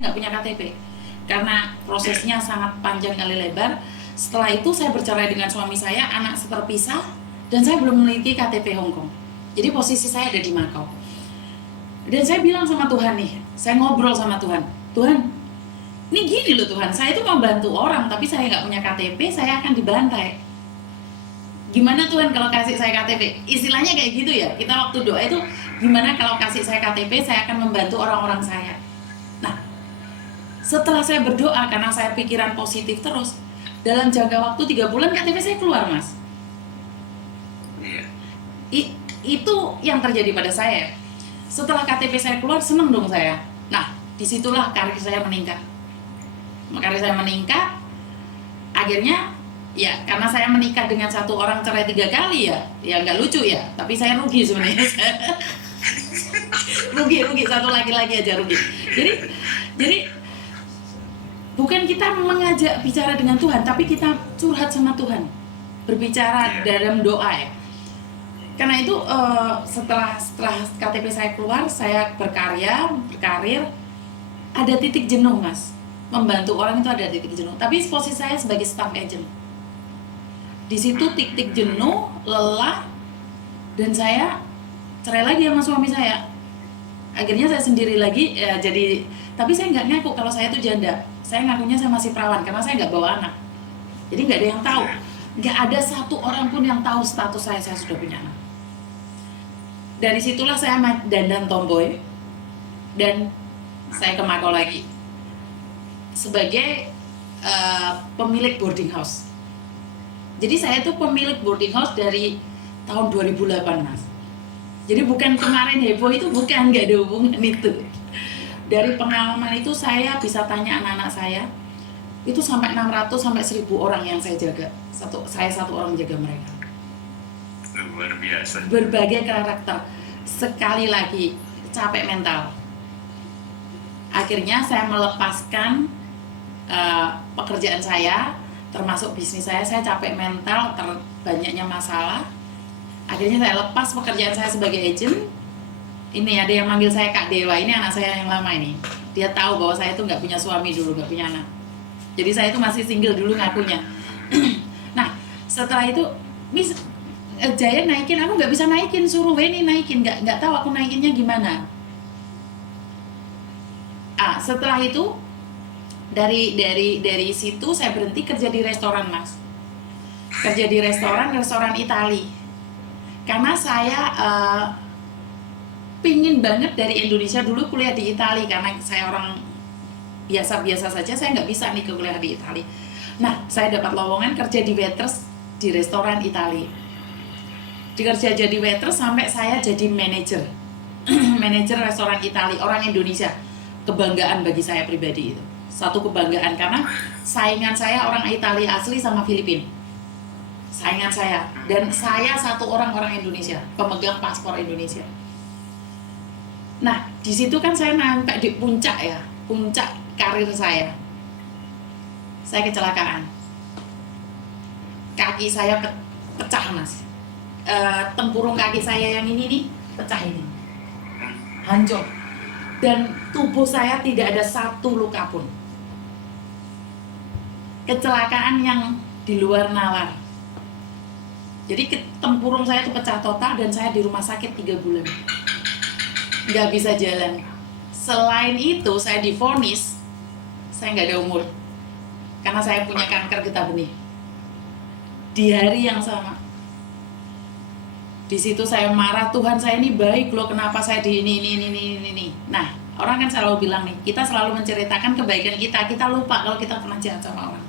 nggak punya KTP karena prosesnya sangat panjang kali lebar. Setelah itu saya bercerai dengan suami saya, anak terpisah, dan saya belum memiliki KTP Hong Kong. Jadi posisi saya ada di Makau. Dan saya bilang sama Tuhan nih, saya ngobrol sama Tuhan, Tuhan, ini gini loh Tuhan, saya itu mau bantu orang, tapi saya nggak punya KTP, saya akan dibantai. Gimana Tuhan kalau kasih saya KTP? Istilahnya kayak gitu ya, kita waktu doa itu, gimana kalau kasih saya KTP, saya akan membantu orang-orang saya. Nah, setelah saya berdoa, karena saya pikiran positif terus, dalam jangka waktu 3 bulan KTP saya keluar, Mas. Itu yang terjadi pada saya. Setelah KTP saya keluar, seneng dong saya. Nah, disitulah karir saya meningkat. Karir saya meningkat, akhirnya ya karena saya menikah dengan satu orang, cerai 3 kali ya nggak lucu ya, tapi saya rugi sebenarnya. rugi satu laki-laki aja rugi. Jadi bukan kita mengajak bicara dengan Tuhan, tapi kita curhat sama Tuhan, berbicara dalam doa ya. Karena itu setelah KTP saya keluar, saya berkarir, ada titik jenuh, Mas. Membantu orang itu ada titik jenuh. Tapi posisi saya sebagai staff agent. Di situ titik jenuh, lelah, dan saya cerai lagi sama suami saya. Akhirnya saya sendiri lagi tapi saya nggak ngaku kalau saya itu janda. Saya ngakunya saya masih perawan karena saya nggak bawa anak. Jadi nggak ada yang tahu. Nggak ada satu orang pun yang tahu status saya sudah punya anak. Dari situlah saya dandan tomboy dan saya ke Makau lagi sebagai pemilik boarding house. Jadi saya tuh pemilik boarding house dari tahun 2008, Mas. Jadi bukan kemarin heboh itu, bukan, nggak ada hubungan itu. Dari pengalaman itu saya bisa tanya anak-anak saya, itu sampai 600 sampai 1000 orang yang saya jaga. Saya satu orang jaga mereka. Luar biasa. Berbagai karakter. Sekali lagi capek mental. Akhirnya saya melepaskan pekerjaan saya, termasuk bisnis saya capek mental, banyaknya masalah. Akhirnya saya lepas pekerjaan saya sebagai agent. Ini ada yang manggil saya Kak Dewa, ini anak saya yang lama ini. Dia tahu bahwa saya itu nggak punya suami dulu, nggak punya anak. Jadi saya itu masih single dulu ngakunya. Nah, setelah itu Miss Jaya naikin, aku nggak bisa naikin, suruh Weni naikin, nggak tahu aku naikinnya gimana. Setelah itu dari situ saya berhenti kerja di restoran, Mas. Kerja di restoran Itali. Karena saya pingin banget dari Indonesia, dulu kuliah di Itali karena saya orang biasa-biasa saja, saya nggak bisa nih ke kuliah di Itali. Nah, saya dapat lowongan kerja di waitress di restoran Itali. Kerja jadi waitress sampai saya jadi manajer manajer restoran Itali, orang Indonesia. Kebanggaan bagi saya pribadi itu, satu kebanggaan karena saingan saya orang Itali asli sama Filipina, saingan saya, dan saya satu orang Indonesia, pemegang paspor Indonesia. Nah, di situ kan saya sampai di puncak karir saya kecelakaan, kaki saya pecah, Mas. Tempurung kaki saya yang ini nih pecah, ini hancur, dan tubuh saya tidak ada satu luka pun. Kecelakaan yang di luar nalar. Jadi tempurung saya itu pecah total dan saya di rumah sakit 3 bulan, nggak bisa jalan. Selain itu saya divonis saya nggak ada umur karena saya punya kanker getah benih di hari yang sama. Di situ saya marah, Tuhan saya ini baik loh, kenapa saya di ini. Nah, orang kan selalu bilang nih, kita selalu menceritakan kebaikan kita lupa kalau kita pernah jahat sama orang.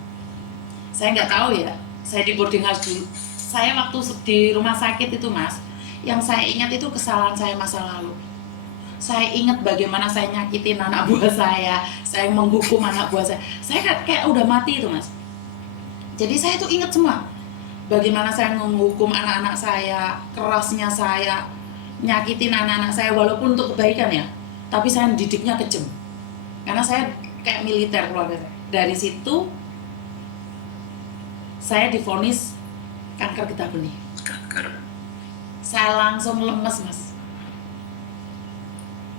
Saya nggak tahu ya, saya di boarding house dulu. Saya waktu di rumah sakit itu, Mas, yang saya ingat itu kesalahan saya masa lalu. Saya ingat bagaimana saya nyakitin anak buah saya menghukum anak buah saya kayak udah mati itu, Mas. Jadi saya tuh ingat semua. Bagaimana saya menghukum anak-anak saya, kerasnya saya, nyakitin anak-anak saya walaupun untuk kebaikan ya. Tapi saya didiknya kejam. Karena saya kayak militer keluarga saya. Dari situ saya divonis kanker getah benih. Saya langsung lemes, Mas.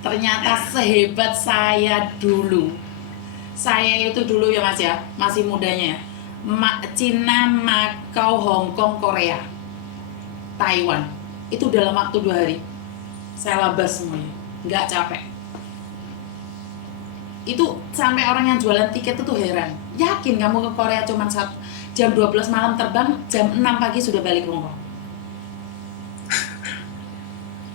Ternyata sehebat saya dulu Saya itu dulu ya Mas ya, masih mudanya ya. Cina, Macau, Hong Kong, Korea, Taiwan. Itu dalam waktu 2 hari. Saya labas semuanya, nggak capek. Itu sampai orang yang jualan tiket itu heran. Yakin kamu ke Korea cuma jam 12 malam terbang, jam 6 pagi sudah balik Hong Kong.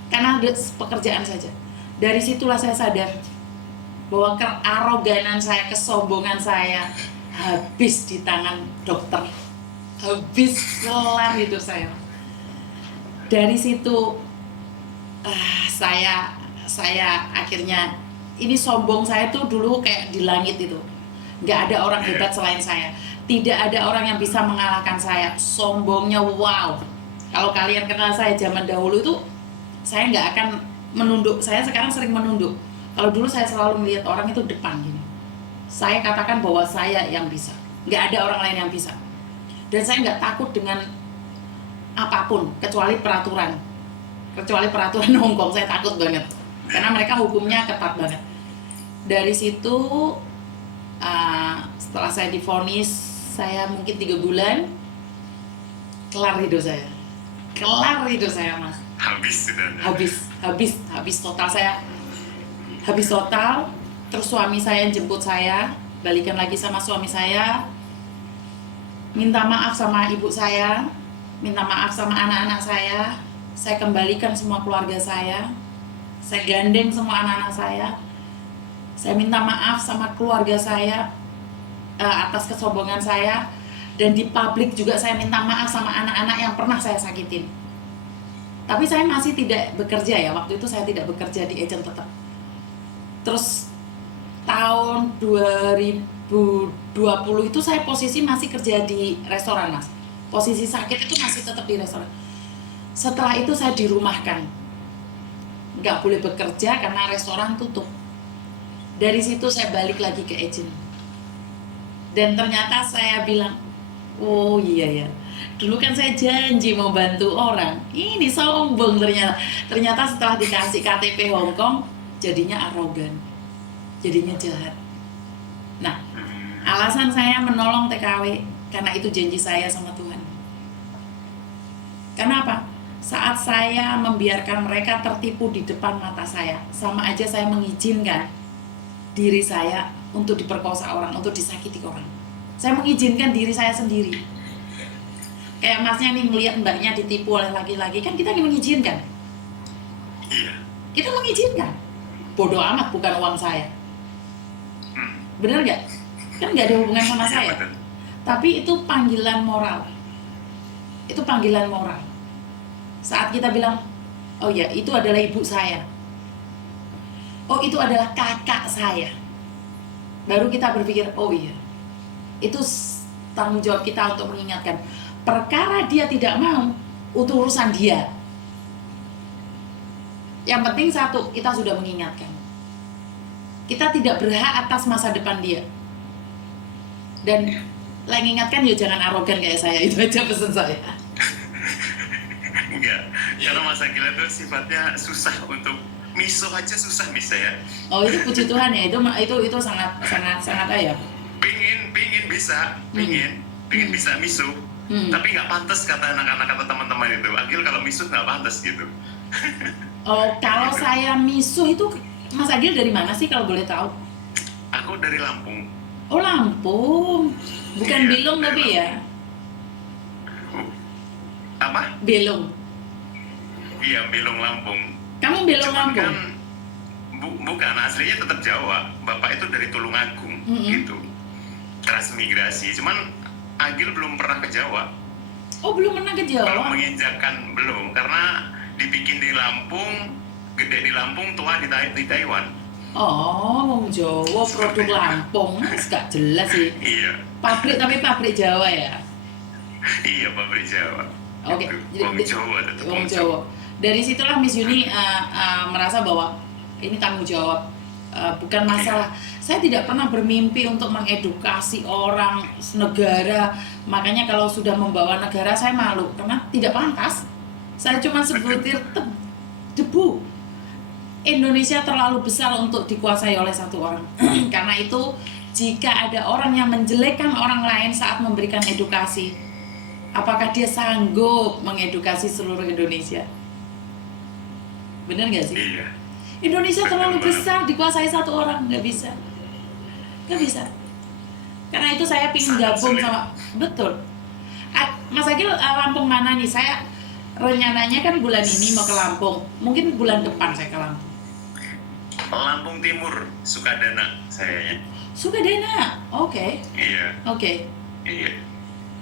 Karena ada pekerjaan saja. Dari situlah saya sadar bahwa kearoganan saya, kesombongan saya habis di tangan dokter, habis kelar hidup saya. Dari situ saya akhirnya, ini sombong saya tuh dulu kayak di langit itu, nggak ada orang hebat selain saya, tidak ada orang yang bisa mengalahkan saya. Sombongnya wow. Kalau kalian kenal saya zaman dahulu itu, saya nggak akan menunduk. Saya sekarang sering menunduk. Kalau dulu saya selalu melihat orang itu depan gini. Saya katakan bahwa saya yang bisa, nggak ada orang lain yang bisa. Dan saya nggak takut dengan apapun kecuali peraturan. Kecuali peraturan Hong Kong, saya takut banget. Karena mereka hukumnya ketat banget. Dari situ, setelah saya divonis, saya mungkin 3 bulan, kelar hidup saya. Kelar hidup saya, Mas. Habis total saya. Habis total. Terus suami saya jemput saya, balikan lagi sama suami saya, minta maaf sama ibu saya, minta maaf sama anak-anak saya kembalikan semua keluarga saya gandeng semua anak-anak saya minta maaf sama keluarga saya atas kesombongan saya, dan di publik juga saya minta maaf sama anak-anak yang pernah saya sakitin. Tapi saya masih tidak bekerja ya, waktu itu saya tidak bekerja di agent tetap. Terus tahun 2020 itu saya posisi masih kerja di restoran, Mas. Posisi sakit itu masih tetap di restoran. Setelah itu saya dirumahkan, nggak boleh bekerja karena restoran tutup. Dari situ saya balik lagi ke agent. Dan ternyata saya bilang, oh iya ya, dulu kan saya janji mau bantu orang. Ini sombong ternyata. Ternyata setelah dikasih KTP Hong Kong, jadinya arogan, jadinya jahat. Nah, alasan saya menolong TKW karena itu janji saya sama Tuhan. Kenapa? Saat saya membiarkan mereka tertipu di depan mata saya, sama aja saya mengizinkan diri saya untuk diperkosa orang, untuk disakiti orang. Saya mengizinkan diri saya sendiri. Kayak masnya nih melihat mbaknya ditipu oleh laki-laki, kan kita mengizinkan. Kita mengizinkan. Bodoh amat, bukan uang saya. Bener nggak? Kan nggak ada hubungan sama saya. Tapi itu panggilan moral. Itu panggilan moral. Saat kita bilang, oh ya, itu adalah ibu saya. Oh, itu adalah kakak saya. Baru kita berpikir, oh iya, itu tanggung jawab kita untuk mengingatkan. Perkara dia tidak mau, itu urusan dia. Yang penting satu, kita sudah mengingatkan. Kita tidak berhak atas masa depan dia. Dan lagi ingatkan, ya jangan arogan kayak saya. Itu aja pesan saya. Enggak, karena Mas Agil itu sifatnya susah untuk misuh aja susah ya. Oh, itu puji Tuhan ya, itu sangat ya. Pingin bisa misuh, tapi nggak pantas kata anak-anak atau teman-teman itu. Agil kalau misuh nggak pantas gitu. Oh, kalau saya misuh itu, Mas Agil dari mana sih kalau boleh tahu? Aku dari Lampung. Oh, Lampung, bukan Iya, Belum tapi Lampung. ya? Apa? Belum. Iya, Belong Lampung. Kamu Belum Cuman Lampung? kan bukan, aslinya tetap Jawa. Bapak itu dari Tulungagung gitu. Transmigrasi. Cuman Agil belum pernah ke Jawa. Oh, belum pernah ke Kalau Jawa? menginjakan belum, karena dibikin di Lampung, gede di Lampung, tua di Taiwan. Oh, wong Jawa produk Lampung, Mas, gak jelas sih. Iya, Pabrik tapi pabrik Jawa ya. iya pabrik Jawa. Oke, Gitu. Wong Jawa tetap Wong Jawa. Dari situlah Miss Yuni merasa bahwa ini tanggung jawab, bukan masalah. Saya tidak pernah bermimpi untuk mengedukasi orang negara. Makanya kalau sudah membawa negara saya malu karena tidak pantas. Saya cuma sebutir debu. Indonesia terlalu besar untuk dikuasai oleh satu orang. Karena itu jika ada orang yang menjelekkan orang lain saat memberikan edukasi, apakah dia sanggup mengedukasi seluruh Indonesia? Bener nggak sih? Iya. Indonesia terlalu Betul besar dikuasai satu orang, nggak bisa. Karena itu saya pingin Sangat gabung sulit. sama, betul. Mas Agil, Lampung mana nih? Saya rencananya kan bulan ini mau ke Lampung, mungkin bulan depan saya ke Lampung. Lampung Timur, Sukadana sayanya. Sukadana, oke. Iya. Iya.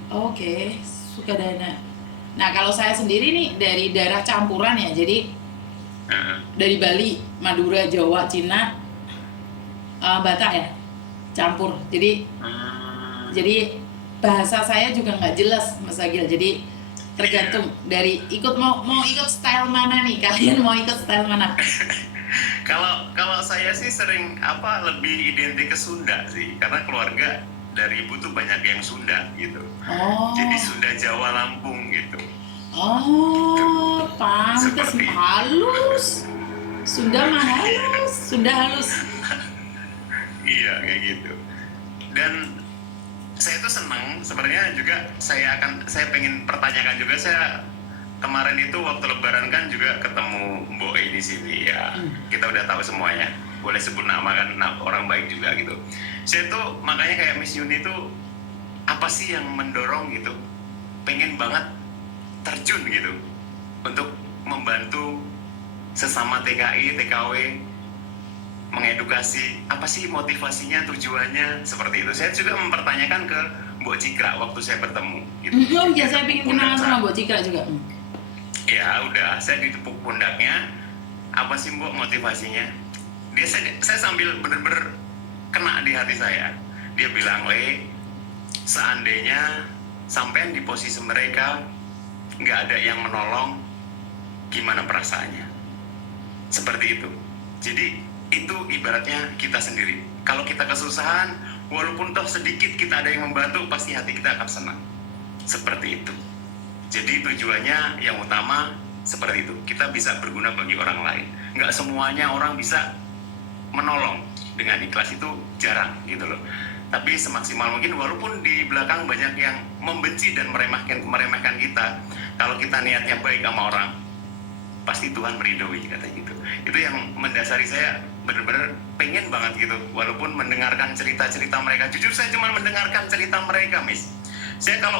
Oke, Sukadana. Nah, kalau saya sendiri nih dari daerah campuran ya, jadi dari Bali, Madura, Jawa, Cina, Batak ya, campur. Jadi bahasa saya juga nggak jelas, Mas Agil. Jadi tergantung dari mau ikut style mana nih, kalian mau ikut style mana? Kalau saya sih sering lebih identik ke Sunda sih, karena keluarga dari ibu tuh banyak yang Sunda gitu. Oh. Jadi Sunda, Jawa, Lampung gitu. Oh, pantes Seperti- halus. Sunda mah halus, Sunda halus. Iya kayak gitu. Dan saya tuh senang sebenarnya juga saya pengen pertanyakan juga, saya kemarin itu waktu Lebaran kan juga ketemu Mbok E di sini ya. Kita udah tahu semuanya. Boleh sebut nama kan, orang baik juga gitu. Saya tuh makanya kayak Miss Yuni tuh apa sih yang mendorong gitu? Pengen banget terjun gitu untuk membantu sesama TKI, TKW, mengedukasi. Apa sih motivasinya, tujuannya seperti itu? Saya juga mempertanyakan ke Mbok Cikra waktu saya bertemu gitu. Oh iya, saya pengen kenalan sama Mbok Cikra juga. Ya udah, saya ditepuk pundaknya. Apa sih Mbok motivasinya? Saya sambil bener-bener kena di hati saya. Dia bilang, Le, seandainya sampean di posisi mereka nggak ada yang menolong, gimana perasaannya? Seperti itu. Jadi itu ibaratnya kita sendiri. Kalau kita kesusahan, walaupun toh sedikit kita ada yang membantu, pasti hati kita akan senang. Seperti itu. Jadi tujuannya yang utama seperti itu. Kita bisa berguna bagi orang lain. Nggak semuanya orang bisa menolong dengan ikhlas, itu jarang gitu loh. Tapi semaksimal mungkin, walaupun di belakang banyak yang membenci dan meremehkan kita, kalau kita niatnya baik sama orang, pasti Tuhan meridhoi, kata gitu. Itu yang mendasari saya benar-benar pengen banget gitu, walaupun mendengarkan cerita-cerita mereka. Jujur saya cuma mendengarkan cerita mereka, Miss. Saya kalau